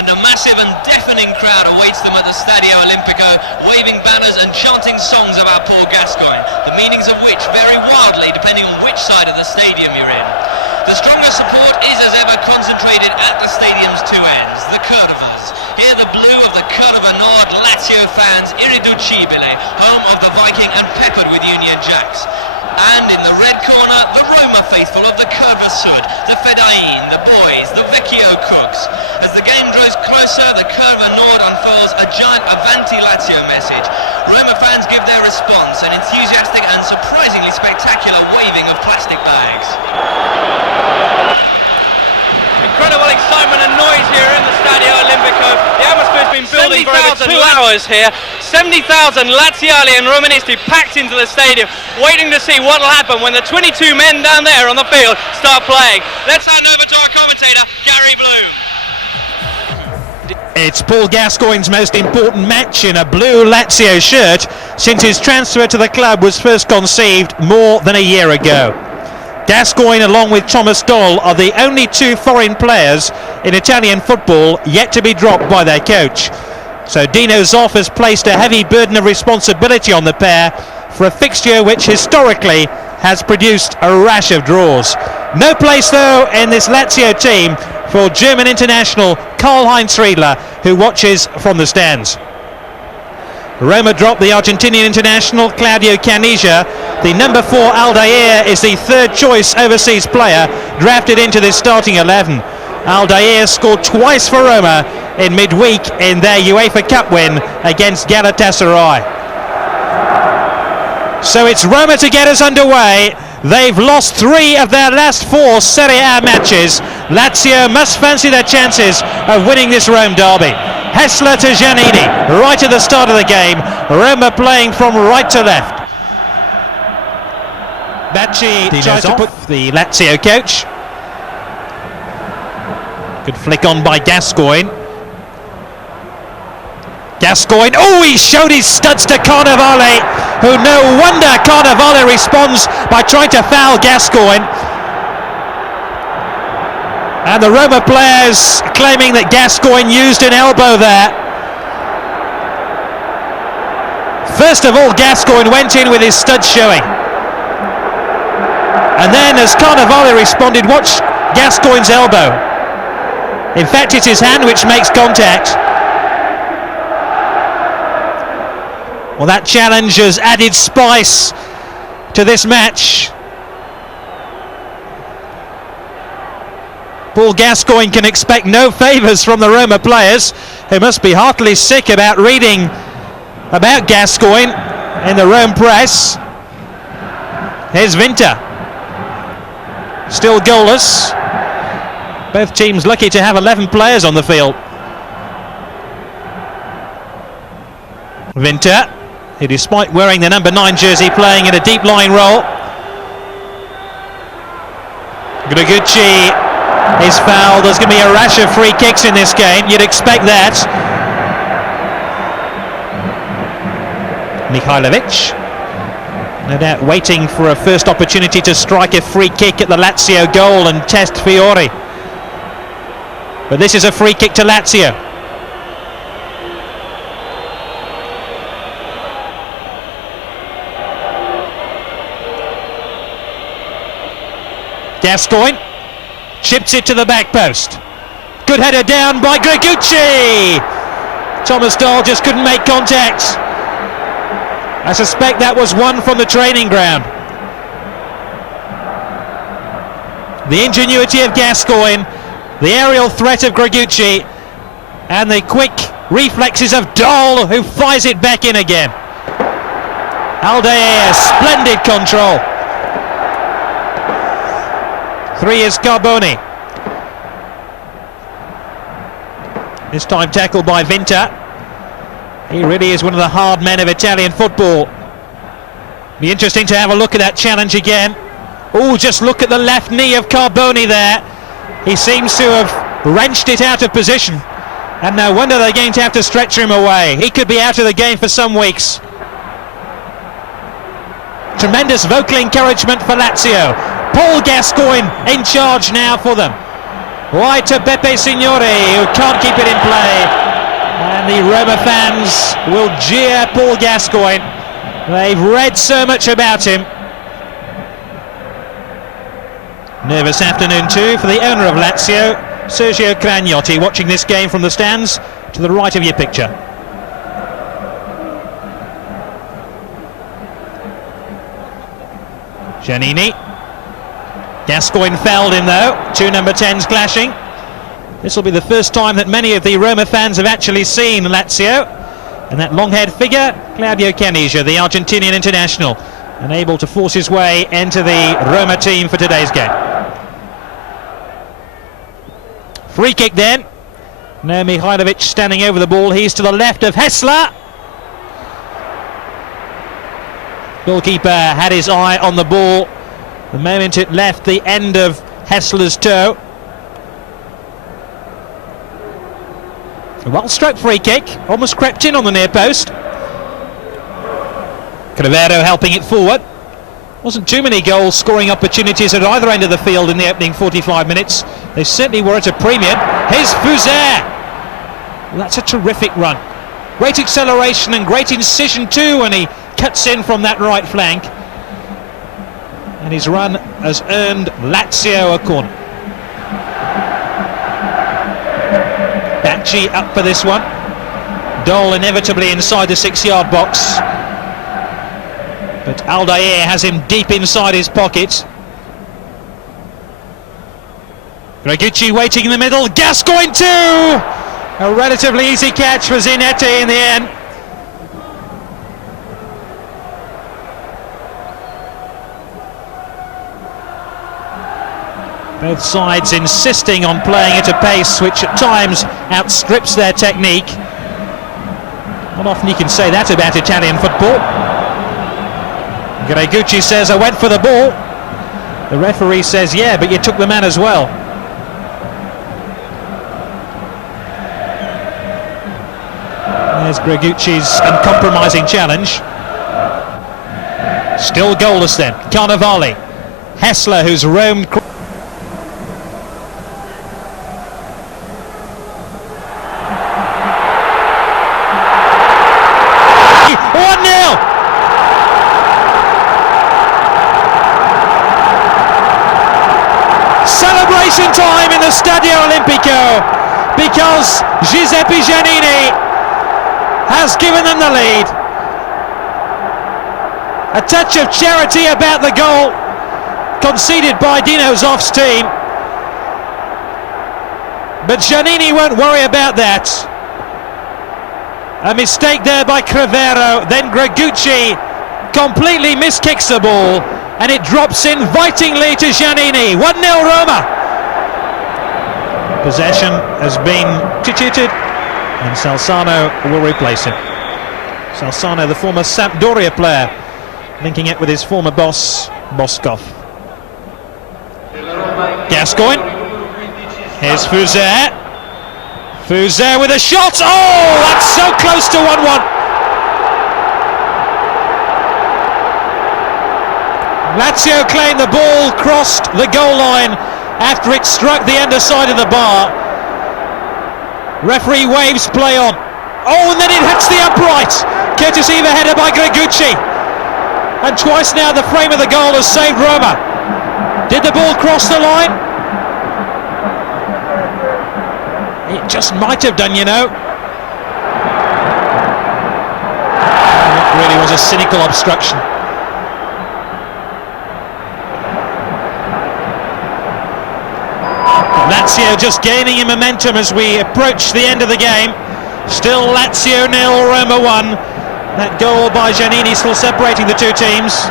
and a massive and deafening crowd awaits them at the Stadio Olimpico, waving banners and chanting songs about Paul Gascoigne, the meanings of which vary wildly depending on which side of the stadium you're in. The strongest support is as ever concentrated at the stadium's two ends, the curvers. Here the blue of the Curva Nord Lazio fans, irreducibile, home of the Viking and peppered with Union Jacks. And in the red corner, the Roma faithful of the Curva Sud, the Fedain, the boys, the Vecchio cooks. As the game draws closer, the Curva Nord unfurls a giant Avanti Lazio message. Roma fans give their response, an enthusiastic and surprisingly spectacular waving of plastic bags. Incredible excitement and noise here in the Stadio Olimpico. The atmosphere's been building for over 2 hours here. 70,000 Laziali and Romanisti packed into the stadium, waiting to see what will happen when the 22 men down there on the field start playing. Let's hand over to our commentator, Gary Bloom. It's Paul Gascoigne's most important match in a blue Lazio shirt since his transfer to the club was first conceived more than a year ago. Gascoigne, along with Thomas Doll, are the only two foreign players in Italian football yet to be dropped by their coach. So Dino Zoff has placed a heavy burden of responsibility on the pair for a fixture which historically has produced a rash of draws. No place though in this Lazio team for German international Karl-Heinz Riedler, who watches from the stands. Roma dropped the Argentinian international Claudio Caniggia. The number 4 Aldair is the third choice overseas player drafted into this starting 11. Aldair scored twice for Roma in midweek in their UEFA Cup win against Galatasaray. So it's Roma to get us underway. They've lost 3 of their last 4 Serie A matches. Lazio must fancy their chances of winning this Rome derby. Hessler to Giannini, right at the start of the game. Roma playing from right to left. Bacci tries to put the Lazio coach. Good flick on by Gascoigne. Gascoigne, oh, he showed his studs to Carnevale, who no wonder Carnevale responds by trying to foul Gascoigne. And the Roma players claiming that Gascoigne used an elbow there. First of all, Gascoigne went in with his studs showing. And then as Carnevale responded, watch Gascoigne's elbow. In fact, it's his hand which makes contact. Well, that challenge has added spice to this match. Paul Gascoigne can expect no favours from the Roma players, who must be heartily sick about reading about Gascoigne in the Rome press. Here's Vinta. Still goalless. Both teams lucky to have 11 players on the field. Vinta, who despite wearing the number 9 jersey, playing in a deep line role. Gregucci is fouled. There's going to be a rash of free kicks in this game. You'd expect that. Mihailovic, no doubt waiting for a first opportunity to strike a free kick at the Lazio goal and test Fiori. But this is a free kick to Lazio. Gascoigne chips it to the back post. Good header down by Gregucci. Thomas Doll just couldn't make contact. I suspect that was one from the training ground. The ingenuity of Gascoigne, the aerial threat of Gregucci, and the quick reflexes of Doll, who fires it back in again. Aldair, splendid control. 3 is Carboni. This time tackled by Vinta. He really is one of the hard men of Italian football. Be interesting to have a look at that challenge again. Oh, just look at the left knee of Carboni there. He seems to have wrenched it out of position. And no wonder they're going to have to stretch him away. He could be out of the game for some weeks. Tremendous vocal encouragement for Lazio. Paul Gascoigne in charge now for them. Wide to Beppe Signori, who can't keep it in play. And the Roma fans will jeer Paul Gascoigne. They've read so much about him. Nervous afternoon too for the owner of Lazio, Sergio Cragnotti, watching this game from the stands to the right of your picture. Giannini. Gascoigne fouled him though, two number 10s clashing. This will be the first time that many of the Roma fans have actually seen Lazio. And that long-haired figure, Claudio Caniggia, the Argentinian international, unable to force his way into the Roma team for today's game. Free kick then. No Mihailovic standing over the ball. He's to the left of Hessler. Goalkeeper had his eye on the ball the moment it left the end of Hessler's toe. A well-struck free kick, almost crept in on the near post. Crivero helping it forward. Wasn't too many goal-scoring opportunities at either end of the field in the opening 45 minutes. They certainly were at a premium. Here's Fuser. Well, that's a terrific run. Great acceleration and great incision too when he cuts in from that right flank. And his run has earned Lazio a corner. Bacci up for this one. Dole inevitably inside the 6-yard box. But Aldair has him deep inside his pocket. Gregucci waiting in the middle. Gascoigne too! A relatively easy catch for Zinetti in the end. Both sides insisting on playing at a pace which at times outstrips their technique. Not often you can say that about Italian football. Gregucci says, I went for the ball. The referee says, yeah, but you took the man as well. There's Gregucci's uncompromising challenge. Still goalless then. Carnevale. Hessler, who's roamed... 1-0! Celebration time in the Stadio Olimpico because Giuseppe Giannini has given them the lead. A touch of charity about the goal conceded by Dino Zoff's team, but Giannini won't worry about that. A mistake there by Crivero, then Gregucci completely miskicks the ball and it drops invitingly to Giannini. 1-0 Roma. Possession has been substituted and Salzano will replace him. Salzano, the former Sampdoria player, linking it with his former boss, Boskov. Gascoigne. Here's Fuser. Fuser with a shot. Oh, that's so close to 1-1. Lazio claimed the ball crossed the goal line after it struck the underside of the bar. Referee waves play on. Oh, and then it hits the upright, courtesy of a header by Gregucci. And twice now the frame of the goal has saved Roma. Did the ball cross the line? It just might have done, you know. It really was a cynical obstruction. Lazio just gaining in momentum as we approach the end of the game. Still Lazio 0, Roma 1. That goal by Giannini still separating the two teams.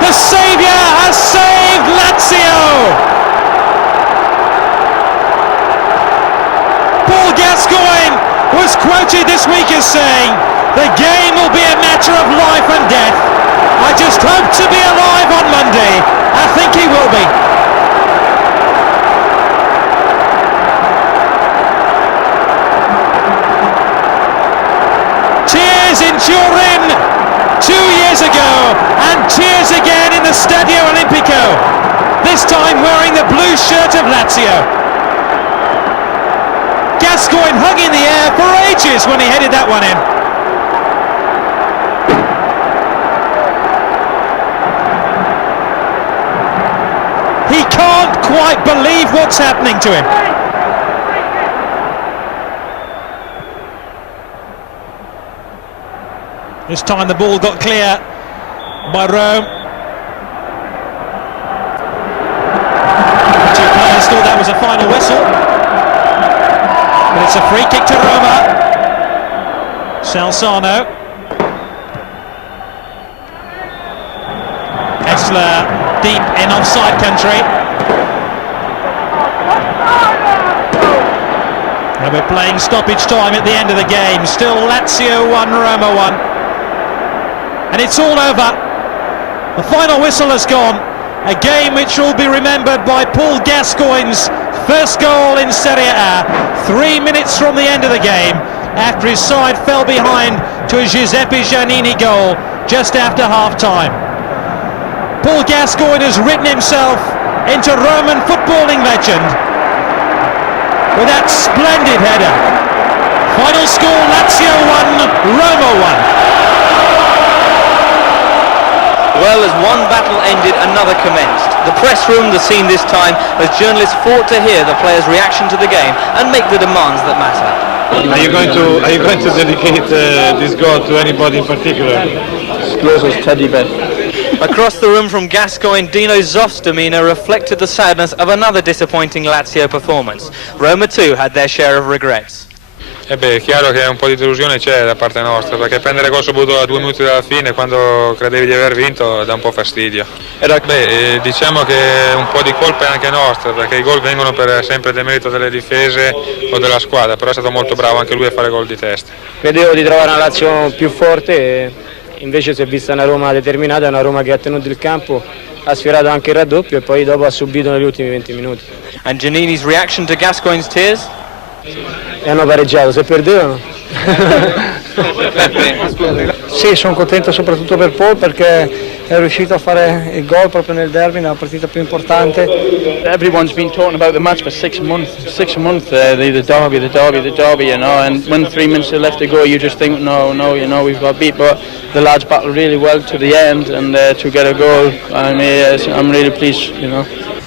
The saviour has saved Lazio! Paul Gascoigne was quoted this week as saying, the game will be a matter of life and death. I just hope to be alive on Monday. I think he will be. Turin 2 years ago, and tears again in the Stadio Olimpico, this time wearing the blue shirt of Lazio. Gascoigne hung in the air for ages when he headed that one in. He can't quite believe what's happening to him. This time the ball got clear by Rome. Two players thought that was a final whistle, but it's a free kick to Roma. Salzano. Kessler deep in offside country. And we're playing stoppage time at the end of the game. Still Lazio 1, Roma 1. And it's all over. The final whistle has gone. A game which will be remembered by Paul Gascoigne's first goal in Serie A, 3 minutes from the end of the game, after his side fell behind to a Giuseppe Giannini goal just after half-time. Paul Gascoigne has written himself into Roman footballing legend with that splendid header. Final score, Lazio 1, Roma 1. Well, as one battle ended, another commenced. The press room, the scene this time, as journalists fought to hear the players' reaction to the game and make the demands that matter. Are you going to dedicate this goal to anybody in particular? Close as Teddy Bear. Across the room from Gascoigne, Dino Zoff's demeanour reflected the sadness of another disappointing Lazio performance. Roma too had their share of regrets. È chiaro che un po' di delusione c'è da parte nostra, perché prendere gol subito a 2 minuti dalla fine quando credevi di aver vinto dà un po' fastidio. Diciamo che un po' di colpa è anche nostra, perché i gol vengono per sempre demerito delle difese o della squadra, però è stato molto bravo anche lui a fare gol di testa. Credevo di trovare una Lazio più forte e invece si è vista una Roma determinata, una Roma che ha tenuto il campo, ha sfiorato anche il raddoppio e poi dopo ha subito negli ultimi 20 minuti. And Giannini's reaction to Gascoigne's tears? E hanno pareggiato, se perdevano. Sì, sono contento soprattutto per Paul perché è riuscito a fare il gol proprio nel derby, nella partita più importante. Everyone's been talking about the match for 6 months. 6 months, the derby, you know. And when 3 minutes left to go, you just think, no, you know, we've got beat. But the lads battled really well to the end, and to get a goal, I'm really pleased, you know.